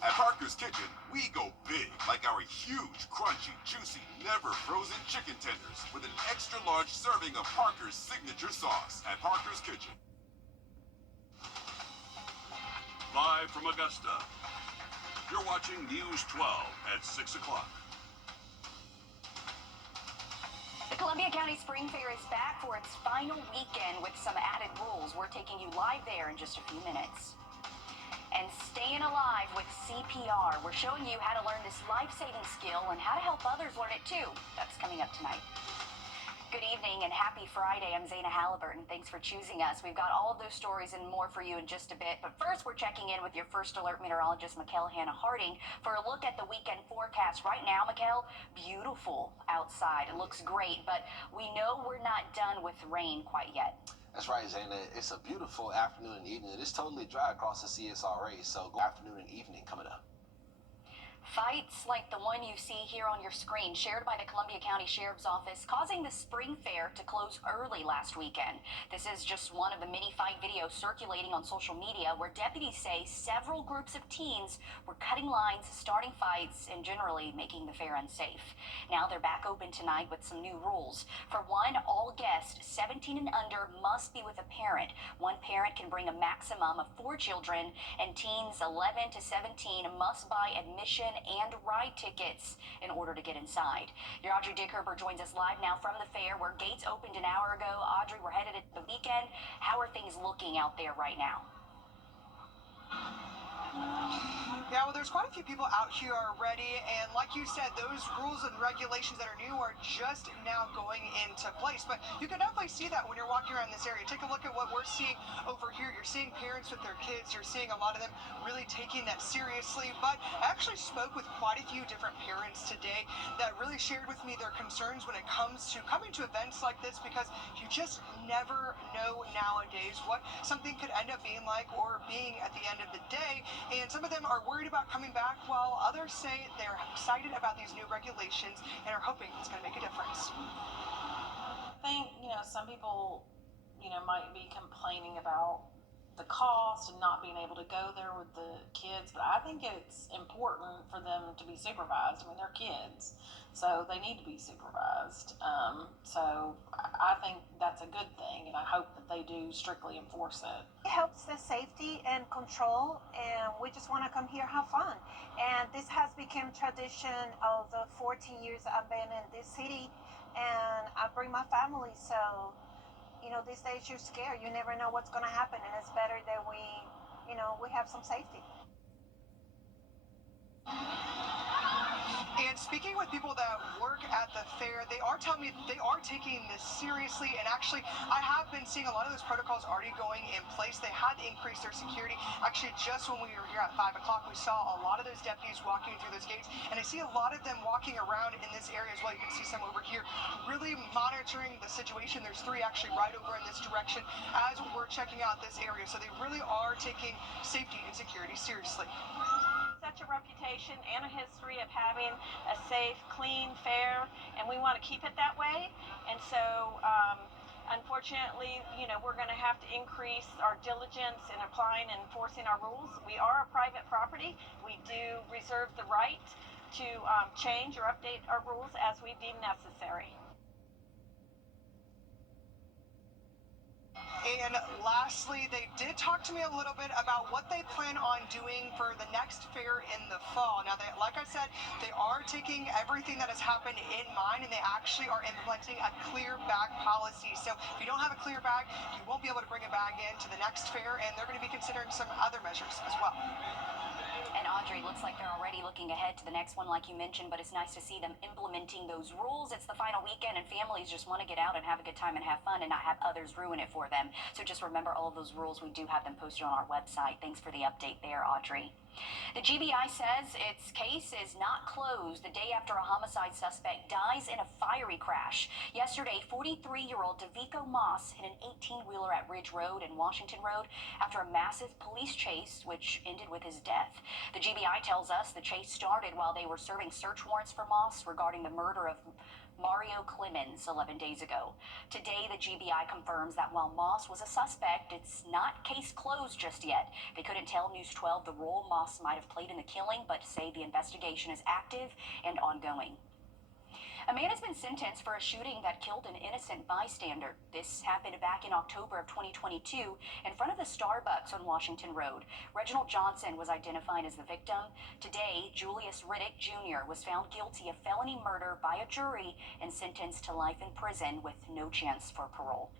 At Parker's Kitchen, we go big, like our huge, crunchy, juicy, never frozen chicken tenders with an extra large serving of Parker's signature sauce at Parker's Kitchen. Live from Augusta, you're watching News 12 at 6 o'clock. The Columbia County Spring Fair is back for its final weekend with some added rules. We're taking you live there in just a few minutes. And staying alive with CPR. We're showing you how to learn this life-saving skill and how to help others learn it too. That's coming up tonight. Good evening and happy Friday. I'm Zaina Halliburton. Thanks for choosing us. We've got all of those stories and more for you in just a bit. But first, we're checking in with your first alert meteorologist, Mikkel Hannah Harding, for a look at the weekend forecast. Right now, Mikkel, beautiful outside. It looks great, but we know we're not done with rain quite yet. That's right, Zaina. It's a beautiful afternoon and evening. It's totally dry across the CSRA, so good afternoon and evening coming up. Fights like the one you see here on your screen, shared by the Columbia County Sheriff's Office, causing the spring fair to close early last weekend. This is just one of the many fight videos circulating on social media where deputies say several groups of teens were cutting lines, starting fights, and generally making the fair unsafe. Now they're back open tonight with some new rules. For one, all guests 17 and under must be with a parent. One parent can bring a maximum of 4 children, and teens 11 to 17 must buy admission and ride tickets in order to get inside. Your Audrey Dickerber joins us live now from the fair where gates opened an hour ago. Audrey, we're headed into the weekend. How are things looking out there right now? Yeah, well, there's quite a few people out here already, and like you said, those rules and regulations that are new are just now going into place. But you can definitely see that when you're walking around this area. Take a look at what we're seeing over here. You're seeing parents with their kids. You're seeing a lot of them really taking that seriously. But I actually spoke with quite a few different parents today that really shared with me their concerns when it comes to coming to events like this, because you just never know nowadays what something could end up being like or being at the end of the day. And some of them are worried about coming back, while others say they're excited about these new regulations and are hoping it's going to make a difference. I think, some people, might be complaining about the cost and not being able to go there with the kids, but I think it's important for them to be supervised. I mean, they're kids, so they need to be supervised. So I think that's a good thing, and I hope that they do strictly enforce it. It helps the safety and control, and we just want to come here have fun. And this has become tradition of the 14 years I've been in this city, and I bring my family, so these days you're scared. You never know what's going to happen, and it's better that we have some safety. And speaking with people that work at the fair, they are telling me they are taking this seriously. And actually, I have been seeing a lot of those protocols already going in place. They had to increase their security. Actually, just when we were here at 5 o'clock, we saw a lot of those deputies walking through those gates. And I see a lot of them walking around in this area as well. You can see some over here, really monitoring the situation. There's 3 actually right over in this direction as we're checking out this area. So they really are taking safety and security seriously. Such a reputation and a history of having a safe, clean fair, and we want to keep it that way. And so, unfortunately, we're going to have to increase our diligence in applying and enforcing our rules. We are a private property. We do reserve the right to change or update our rules as we deem necessary. And lastly, they did talk to me a little bit about what they plan on doing for the next fair in the fall. Now, like I said, they are taking everything that has happened in mind, and they actually are implementing a clear bag policy. So if you don't have a clear bag, you won't be able to bring a bag in to the next fair, and they're going to be considering some other measures as well. And Audrey, looks like they're already looking ahead to the next one, like you mentioned, but it's nice to see them implementing those rules. It's the final weekend, and families just want to get out and have a good time and have fun and not have others ruin it for them. So just remember all of those rules. We do have them posted on our website. Thanks for the update there, Audrey. The GBI says its case is not closed the day after a homicide suspect dies in a fiery crash. Yesterday, 43-year-old Devico Moss hit an 18-wheeler at Ridge Road and Washington Road after a massive police chase, which ended with his death. The GBI tells us the chase started while they were serving search warrants for Moss regarding the murder of Mario Clemens 11 days ago. Today, the GBI confirms that while Moss was a suspect, it's not case closed just yet. They couldn't tell News 12 the role Moss might have played in the killing, but say the investigation is active and ongoing. A man has been sentenced for a shooting that killed an innocent bystander. This happened back in October of 2022 in front of the Starbucks on Washington Road. Reginald Johnson was identified as the victim. Today, Julius Riddick Jr. was found guilty of felony murder by a jury and sentenced to life in prison with no chance for parole.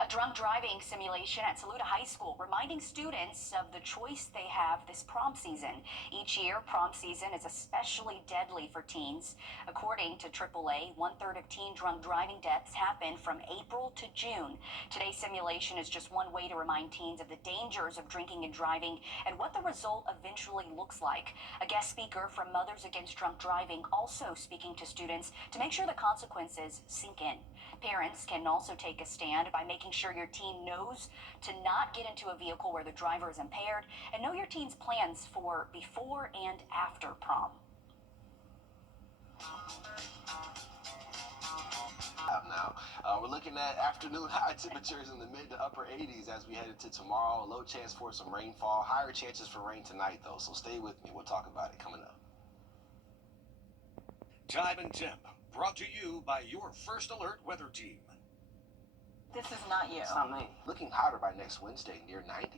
A drunk driving simulation at Saluda High School reminding students of the choice they have this prom season. Each year, prom season is especially deadly for teens. According to AAA, 1/3 of teen drunk driving deaths happen from April to June. Today's simulation is just one way to remind teens of the dangers of drinking and driving and what the result eventually looks like. A guest speaker from Mothers Against Drunk Driving also speaking to students to make sure the consequences sink in. Parents can also take a stand by making sure your teen knows to not get into a vehicle where the driver is impaired, and know your teen's plans for before and after prom. Now, we're looking at afternoon high temperatures in the mid to upper 80s as we head into tomorrow. Low chance for some rainfall. Higher chances for rain tonight, though, so stay with me. We'll talk about it coming up. Time and Temp, brought to you by your First Alert weather team. This is not you. It's not me. Looking hotter by next Wednesday, near 90.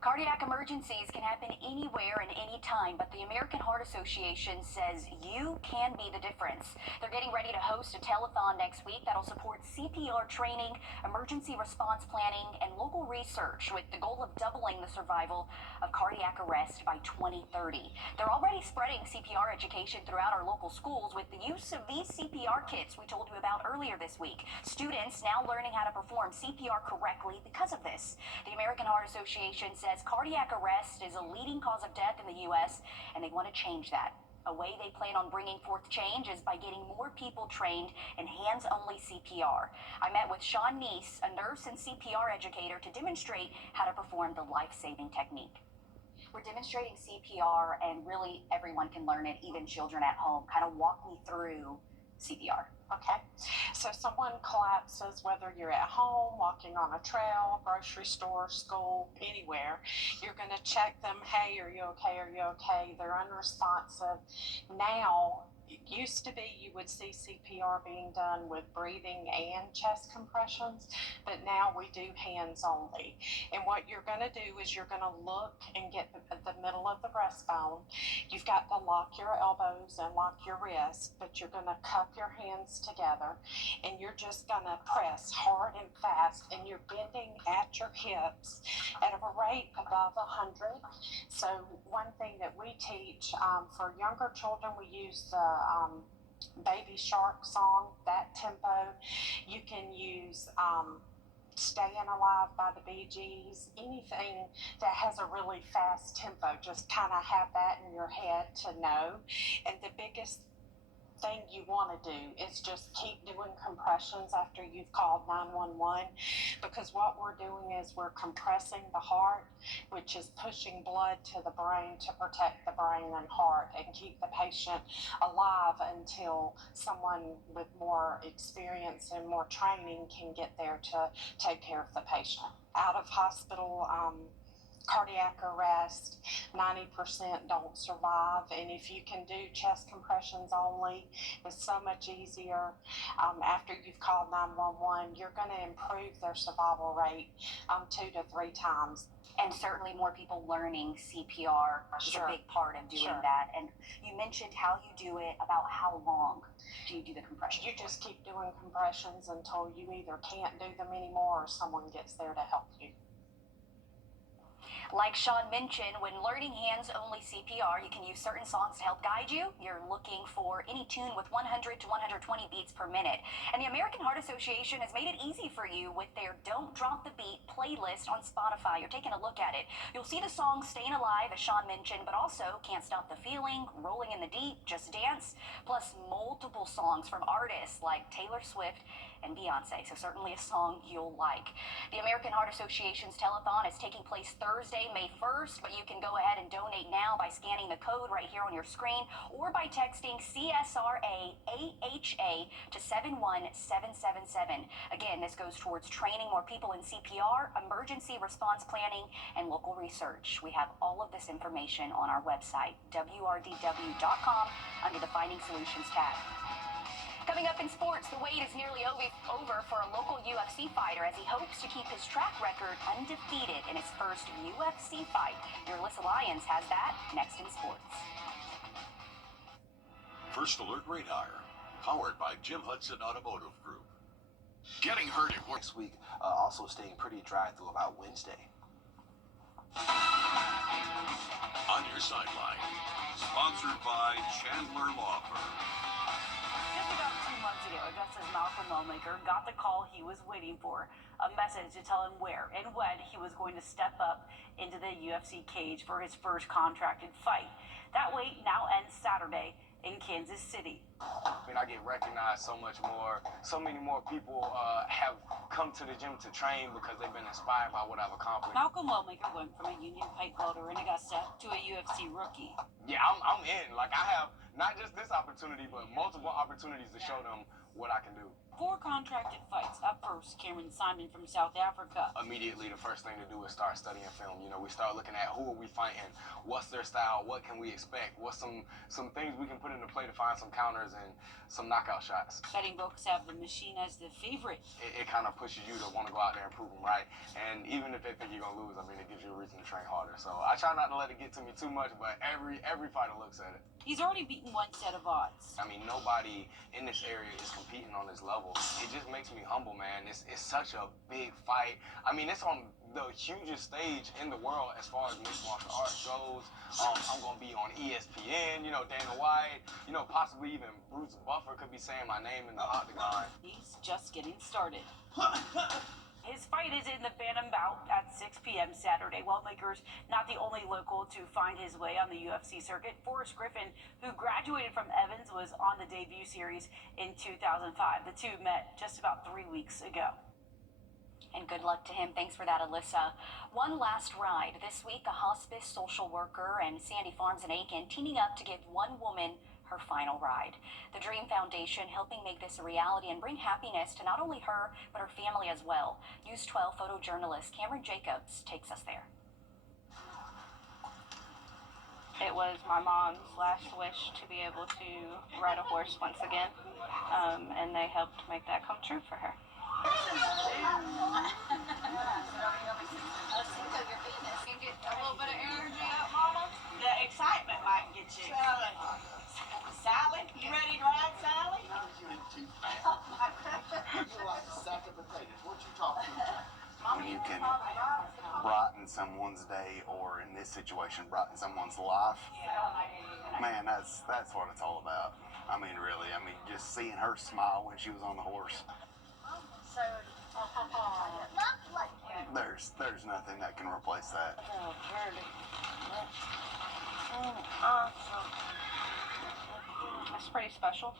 Cardiac emergencies can happen anywhere and any time, but the American Heart Association says you can be the difference. They're getting ready to host a telethon next week that'll support CPR training, emergency response planning, and local research with the goal of doubling the survival of cardiac arrest by 2030. They're already spreading CPR education throughout our local schools with the use of these CPR kits we told you about earlier this week. Students now learning how to perform CPR correctly because of this. The American Heart Association says cardiac arrest is a leading cause of death in the U.S., and they want to change that. A way they plan on bringing forth change is by getting more people trained in hands-only CPR. I met with Sean Neese, a nurse and CPR educator, to demonstrate how to perform the life-saving technique. We're demonstrating CPR, and really everyone can learn it, even children at home. Kind of walk me through CPR. Okay, so someone collapses, whether you're at home, walking on a trail, grocery store, school, anywhere, you're going to check them. Hey, are you okay? Are you okay? They're unresponsive. Now, it used to be you would see CPR being done with breathing and chest compressions, but now we do hands only. And what you're going to do is you're going to look and get the middle of the breastbone. You've got to lock your elbows and lock your wrists, but you're going to cup your hands together, and you're just going to press hard and fast, and you're bending at your hips at a rate above 100. So one thing that we teach for younger children, we use the Baby Shark song, that tempo. You can use Staying Alive by the Bee Gees, anything that has a really fast tempo. Just kind of have that in your head to know. And the biggest thing you want to do is just keep doing compressions after you've called 911, because what we're doing is we're compressing the heart, which is pushing blood to the brain to protect the brain and heart and keep the patient alive until someone with more experience and more training can get there to take care of the patient. Out of hospital cardiac arrest, 90% don't survive, and if you can do chest compressions only, it's so much easier. After you've called 911, you're going to improve their survival rate 2 to 3 times. And certainly more people learning CPR is a big part of doing that. And you mentioned how you do it. About how long do you do the compression? You just keep doing compressions until you either can't do them anymore or someone gets there to help you. Like Sean mentioned, when learning hands-only CPR, you can use certain songs to help guide you. You're looking for any tune with 100 to 120 beats per minute. And the American Heart Association has made it easy for you with their Don't Drop the Beat playlist on Spotify. You're taking a look at it. You'll see the songs Staying Alive, as Sean mentioned, but also Can't Stop the Feeling, Rolling in the Deep, Just Dance, plus multiple songs from artists like Taylor Swift and Beyonce. So certainly a song you'll like. The American Heart Association's telethon is taking place Thursday, Thursday, May 1st, but you can go ahead and donate now by scanning the code right here on your screen or by texting CSRA AHA to 71777. Again, this goes towards training more people in CPR, emergency response planning, and local research. We have all of this information on our website, wrdw.com, under the Finding Solutions tab. Coming up in sports, the wait is nearly over for a local UFC fighter as he hopes to keep his track record undefeated in his first UFC fight. Your Alyssa Lyons has that next in sports. First Alert Radar, powered by Jim Hudson Automotive Group. Getting hurt at work. Next week, also staying pretty dry through about Wednesday. On your sideline, sponsored by Chandler Law Firm. Just about 2 months ago, Augusta's Malcolm Lawmaker got the call he was waiting for, a message to tell him where and when he was going to step up into the UFC cage for his first contracted fight. That wait now ends Saturday in Kansas City. I mean, I get recognized so much more. So many more people have come to the gym to train because they've been inspired by what I've accomplished. Malcolm Lawmaker went from a union fight welter in Augusta to a UFC rookie. Yeah, I'm in. Like, I have not just this opportunity, but multiple opportunities to show them what I can do. 4 contracted fights. Up first, Cameron Simon from South Africa. Immediately, the first thing to do is start studying film. You know, we start looking at who are we fighting, what's their style, what can we expect, what's some things we can put into play to find some counters and some knockout shots. Betting books have the machine as the favorite. It kind of pushes you to want to go out there and prove them right. And even if they think you're going to lose, I mean, it gives you a reason to train harder. So I try not to let it get to me too much, but every fighter looks at it. He's already beaten 1 set of odds. I mean, nobody in this area is competing on this level. It just makes me humble, man. It's such a big fight. I mean, it's on the hugest stage in the world as far as mixed martial arts goes. I'm going to be on ESPN, you know, Dana White, you know, possibly even Bruce Buffer could be saying my name in the octagon. He's just getting started. His fight is in the Bantam bout at 6 p.m. Saturday. Lawmaker's not the only local to find his way on the UFC circuit. Forrest Griffin, who graduated from Evans, was on the debut series in 2005. The two met just about 3 weeks ago. And good luck to him. Thanks for that, Alyssa. One last ride. This week, a hospice social worker and Sandy Farms in Aiken teaming up to give one woman her final ride. The Dream Foundation helping make this a reality and bring happiness to not only her, but her family as well. News 12 photojournalist Cameron Jacobs takes us there. It was my mom's last wish to be able to ride a horse once again, and they helped make that come true for her. A little bit of energy up, Mama? The excitement might get you. Sally, you ready to ride, Sally? You like a sack of potatoes. What you talking about? When you can brighten someone's day, or in this situation, brighten someone's life, man, that's what it's all about. I mean, really, just seeing her smile when she was on the horse. So, There's nothing that can replace that. oh, Wrdw. Awesome. It's pretty special.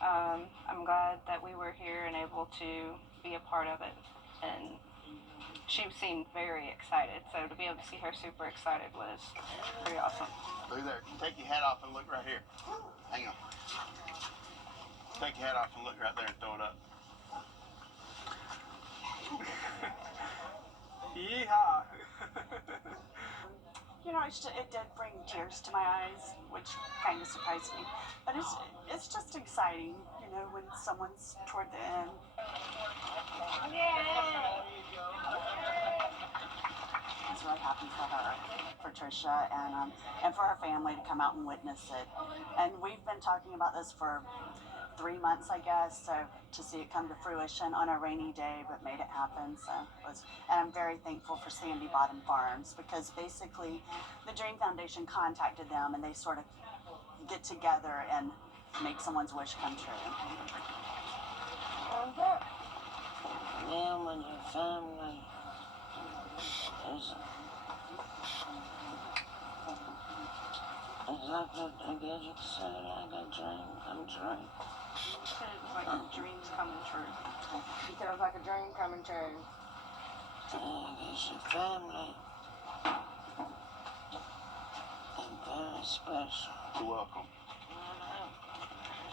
I'm glad that we were here and able to be a part of it. And she seemed very excited. So to be able to see her super excited was pretty awesome. Look there. Take your hat off and look right here. Hang on. Take your hat off and look right there and throw it up. Yeehaw! You know, it did bring tears to my eyes, which kind of surprised me. But it's just exciting, you know, when someone's toward the end. It's really happy for her, for Trisha, and for her family to come out and witness it. And we've been talking about this for 3 months, I guess, so to see it come to fruition on a rainy day, but made it happen. And I'm very thankful for Sandy Bottom Farms, because basically the Dream Foundation contacted them and they sort of get together and make someone's wish come true. Yeah, when your family is like I guess you could say, like a dream come true. It was like dreams coming true. Because it was like a dream coming true. I guess your family Very special. You're welcome.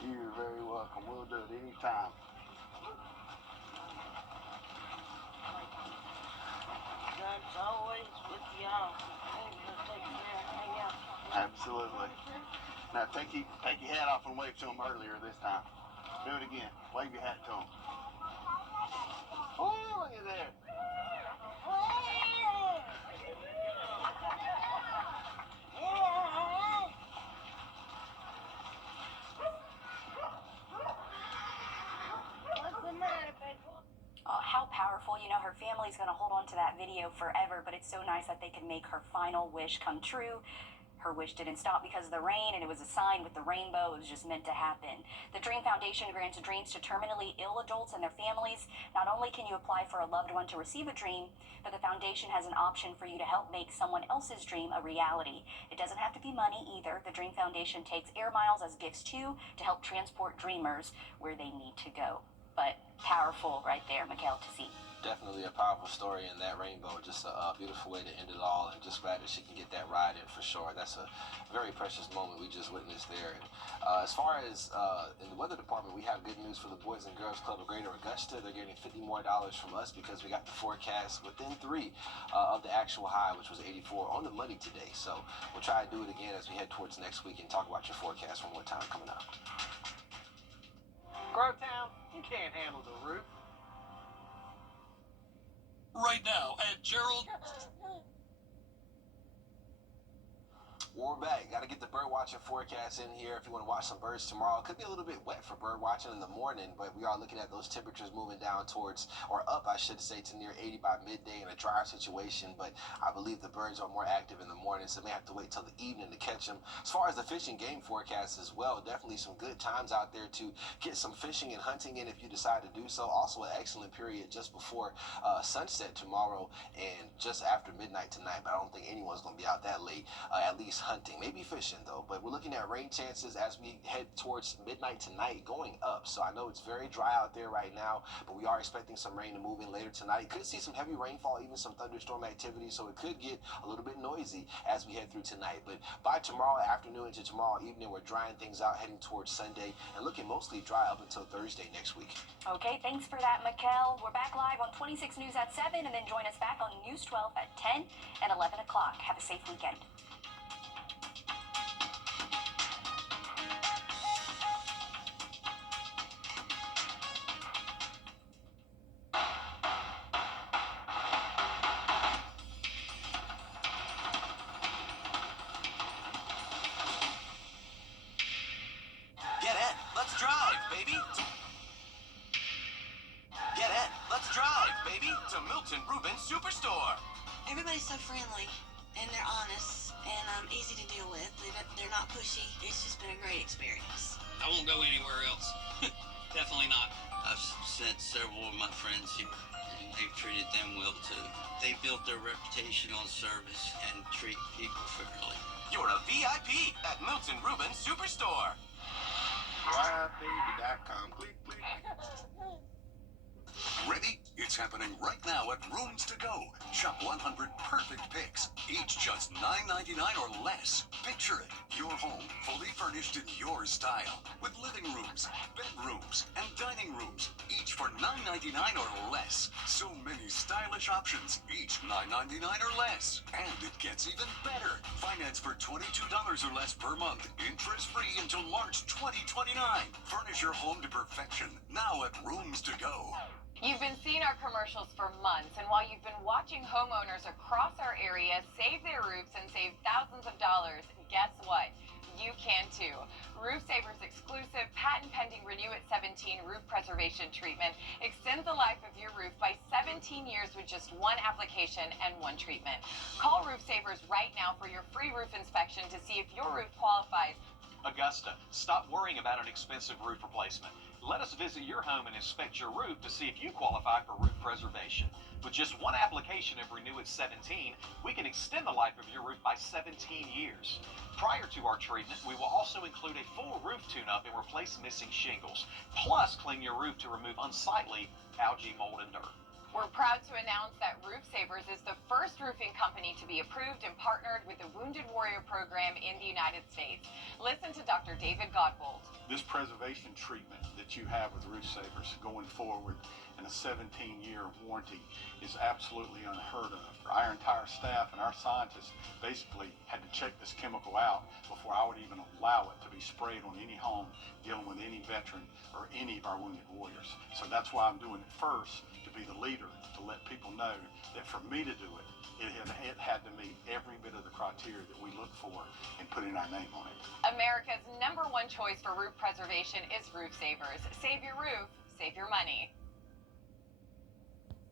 You're very welcome. We'll do it anytime. God's always with y'all. He's gonna take care of everything else. Absolutely. Now take your hat off and wave to them earlier this time. Do it again. Wave your hat to them. Oh, look at that. What's the matter, baby? Oh, how powerful. You know, her family's going to hold on to that video forever, but it's so nice that they can make her final wish come true. Her wish didn't stop because of the rain, and it was a sign with the rainbow. It was just meant to happen. The Dream Foundation grants dreams to terminally ill adults and their families. Not only can you apply for a loved one to receive a dream, but the foundation has an option for you to help make someone else's dream a reality. It doesn't have to be money either. The Dream Foundation takes air miles as gifts too to help transport dreamers where they need to go. But powerful right there, Mikkel, to see. Definitely a powerful story, and that rainbow, just a beautiful way to end it all, and just glad that she can get that ride in for sure. That's a very precious moment we just witnessed there. And, as far as in the weather department, we have good news for the Boys and Girls Club of Greater Augusta. They're getting $50 more from us because we got the forecast within 3 of the actual high, which was 84 on the money today. So we'll try to do it again as we head towards next week and talk about your forecast one more time coming up. Growtown, you can't handle the roof. Right now at Gerald. We're back. Got to get the bird watching forecast in here if you want to watch some birds tomorrow. It could be a little bit wet for bird watching in the morning, but we are looking at those temperatures moving down towards, or up, I should say, to near 80 by midday in a drier situation. But I believe the birds are more active in the morning, so may have to wait till the evening to catch them. As far as the fishing game forecast as well, definitely some good times out there to get some fishing and hunting in if you decide to do so. Also, an excellent period just before sunset tomorrow and just after midnight tonight. But I don't think anyone's going to be out that late, at least hunting, maybe fishing though. But we're looking at rain chances as we head towards midnight tonight, going up. So I know it's very dry out there right now, but we are expecting some rain to move in later tonight. Could see some heavy rainfall, even some thunderstorm activity, so it could get a little bit noisy as we head through tonight. But by tomorrow afternoon into tomorrow evening, we're drying things out, heading towards Sunday, and looking mostly dry up until Thursday next week. Okay, thanks for that, Mikkel. We're back live on 26 News at 7, and then join us back on News 12 at 10 and 11 o'clock. Have a safe weekend. Get in. Let's drive, baby. Get in. Let's drive, baby, to Milton Rubens Superstore. Everybody's so friendly, and they're honest, and easy to deal with. They're not pushy. It's just been a great experience. I won't go anywhere else. Definitely not. I've sent several of my friends here, and they've treated them well too. They built their reputation on service and treat people fairly. You're a VIP at Milton Rubens Superstore. Livebaby.com. Click, click. Ready? It's happening right now at Rooms to Go. Shop 100 perfect picks, each just $9.99 or less. Picture it, your home fully furnished in your style, with living rooms, bedrooms, and dining rooms, each for $9.99 or less. So many stylish options, each $9.99 or less. And it gets even better. Finance for $22 or less per month, interest-free until March 2029. Furnish your home to perfection, now at Rooms to Go. You've been seeing our commercials for months, and while you've been watching homeowners across our area save their roofs and save thousands of dollars, guess what? You can too. Roof Saver's exclusive patent-pending Renew at 17 roof preservation treatment extends the life of your roof by 17 years with just one application and one treatment. Call Roof Savers right now for your free roof inspection to see if your roof qualifies. Augusta, stop worrying about an expensive roof replacement. Let us visit your home and inspect your roof to see if you qualify for roof preservation. With just one application of Renew at 17, we can extend the life of your roof by 17 years. Prior to our treatment, we will also include a full roof tune-up and replace missing shingles, plus clean your roof to remove unsightly algae, mold, and dirt. We're proud to announce that Roof Savers is the first roofing company to be approved and partnered with the Wounded Warrior Program in the United States. Listen to Dr. David Godbold. This preservation treatment that you have with Roof Savers going forward and a 17-year warranty is absolutely unheard of. Our entire staff and our scientists basically had to check this chemical out before I would even allow it to be sprayed on any home dealing with any veteran or any of our wounded warriors. So that's why I'm doing it first, to be the leader, to let people know that for me to do it, it had to meet every bit of the criteria that we look for in putting our name on it. America's #1 choice for roof preservation is Roof Savers. Save your roof, save your money.